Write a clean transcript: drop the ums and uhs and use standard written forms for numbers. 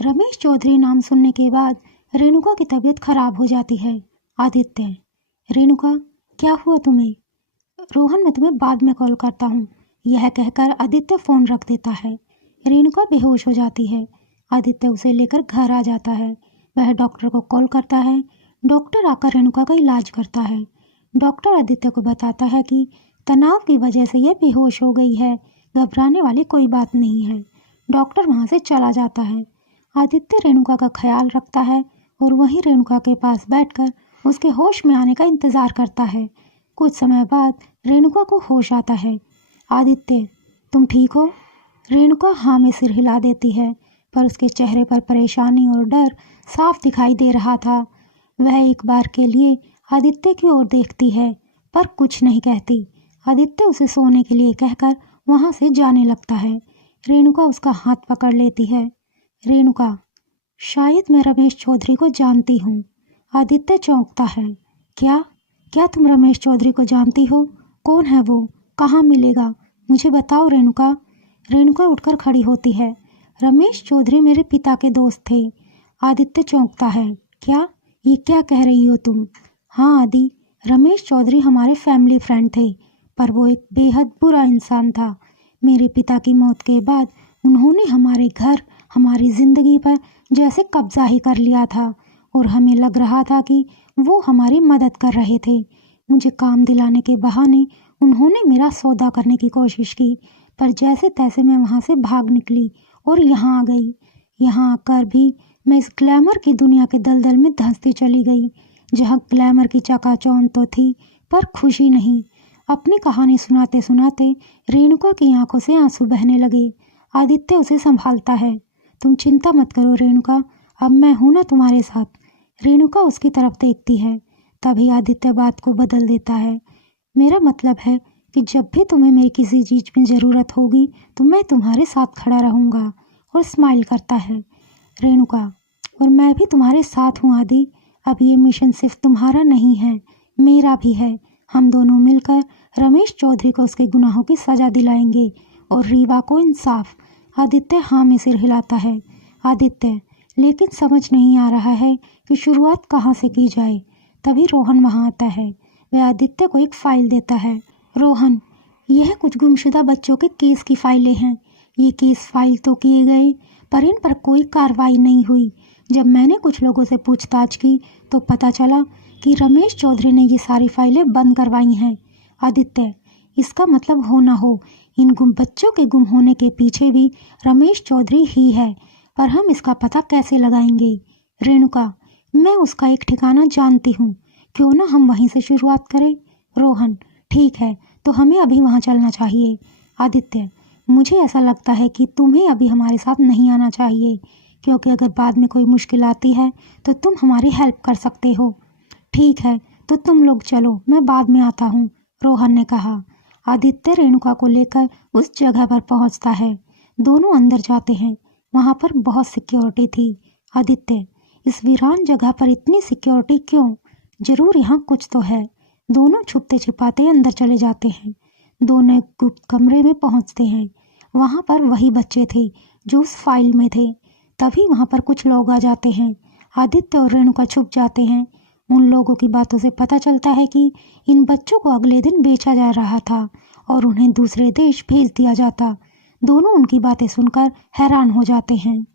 रमेश चौधरी नाम सुनने के बाद रेणुका की तबीयत खराब हो जाती है। आदित्य, रेणुका क्या हुआ तुम्हें? रोहन, मैं तुम्हें बाद में कॉल करता हूँ। यह कहकर आदित्य फ़ोन रख देता है। रेणुका बेहोश हो जाती है। आदित्य उसे लेकर घर आ जाता है। वह डॉक्टर को कॉल करता है। डॉक्टर आकर रेणुका का इलाज करता है। डॉक्टर आदित्य को बताता है कि तनाव की वजह से यह बेहोश हो गई है, घबराने वाली कोई बात नहीं है। डॉक्टर वहाँ से चला जाता है। आदित्य रेणुका का ख्याल रखता है और वहीं रेणुका के पास बैठकर उसके होश में आने का इंतज़ार करता है। कुछ समय बाद रेणुका को होश आता है। आदित्य, तुम ठीक हो? रेणुका हाँ में सिर हिला देती है, पर उसके चेहरे पर परेशानी और डर साफ दिखाई दे रहा था। वह एक बार के लिए आदित्य की ओर देखती है, पर कुछ नहीं कहती। आदित्य उसे सोने के लिए कहकर वहाँ से जाने लगता है। रेणुका उसका हाथ पकड़ लेती है। रेणुका, शायद मैं रमेश चौधरी को जानती हूँ। आदित्य चौंकता है। क्या क्या तुम रमेश चौधरी को जानती हो? कौन है वो? कहाँ मिलेगा? मुझे बताओ रेणुका। रेणुका उठकर खड़ी होती है। रमेश चौधरी मेरे पिता के दोस्त थे। आदित्य चौंकता है। क्या? ये क्या कह रही हो तुम? हाँ आदि, रमेश चौधरी हमारे फैमिली फ्रेंड थे, पर वो एक बेहद बुरा इंसान था। मेरे पिता की मौत के बाद उन्होंने हमारे घर, हमारी ज़िंदगी पर जैसे कब्जा ही कर लिया था और हमें लग रहा था कि वो हमारी मदद कर रहे थे। मुझे काम दिलाने के बहाने उन्होंने मेरा सौदा करने की कोशिश की, पर जैसे तैसे मैं वहाँ से भाग निकली और यहाँ आ गई। यहाँ आकर भी मैं इस ग्लैमर की दुनिया के दलदल में धंसती चली गई, जहाँ ग्लैमर की चकाचौंध तो थी पर खुशी नहीं। अपनी कहानी सुनाते सुनाते रेणुका की आंखों से आंसू बहने लगे। आदित्य उसे संभालता है। तुम चिंता मत करो रेणुका, अब मैं हूं ना तुम्हारे साथ। रेणुका उसकी तरफ देखती है। तभी आदित्य बात को बदल देता है। मेरा मतलब है कि जब भी तुम्हें मेरी किसी चीज़ में ज़रूरत होगी तो मैं तुम्हारे साथ खड़ा रहूँगा। और स्माइल करता है। रेणुका, और मैं भी तुम्हारे साथ हूँ आदि। अब ये मिशन सिर्फ तुम्हारा नहीं है, मेरा भी है। हम दोनों मिलकर रमेश चौधरी को उसके गुनाहों की सज़ा दिलाएंगे और रीवा को इंसाफ। आदित्य हाँ में सिर हिलाता है। आदित्य, लेकिन समझ नहीं आ रहा है कि शुरुआत कहाँ से की जाए। तभी रोहन वहाँ आता है। वह आदित्य को एक फ़ाइल देता है। रोहन, यह कुछ गुमशुदा बच्चों के केस की फाइलें हैं। ये केस फाइल तो किए गए, पर इन पर कोई कार्रवाई नहीं हुई। जब मैंने कुछ लोगों से पूछताछ की तो पता चला कि रमेश चौधरी ने ये सारी फाइलें बंद करवाई हैं। आदित्य, इसका मतलब हो ना हो इन गुम बच्चों के गुम होने के पीछे भी रमेश चौधरी ही है, पर हम इसका पता कैसे लगाएंगे? रेणुका, मैं उसका एक ठिकाना जानती हूँ, क्यों ना हम वहीं से शुरुआत करें? रोहन, ठीक है, तो हमें अभी वहाँ चलना चाहिए। आदित्य, मुझे ऐसा लगता है कि तुम्हें अभी हमारे साथ नहीं आना चाहिए, क्योंकि अगर बाद में कोई मुश्किल आती है तो तुम हमारी हेल्प कर सकते हो। ठीक है, तो तुम लोग चलो, मैं बाद में आता हूँ, रोहन ने कहा। आदित्य रेणुका को लेकर उस जगह पर पहुँचता है। दोनों अंदर जाते हैं। वहाँ पर बहुत सिक्योरिटी थी। आदित्य, इस वीरान जगह पर इतनी सिक्योरिटी क्यों? जरूर यहाँ कुछ तो है। दोनों छुपते छिपाते अंदर चले जाते हैं। दोनों गुप्त कमरे में पहुँचते हैं। वहाँ पर वही बच्चे थे जो उस फाइल में थे। तभी वहाँ पर कुछ लोग आ जाते हैं। आदित्य और रेणुका छुप जाते हैं। उन लोगों की बातों से पता चलता है कि इन बच्चों को अगले दिन बेचा जा रहा था और उन्हें दूसरे देश भेज दिया जाता। दोनों उनकी बातें सुनकर हैरान हो जाते हैं।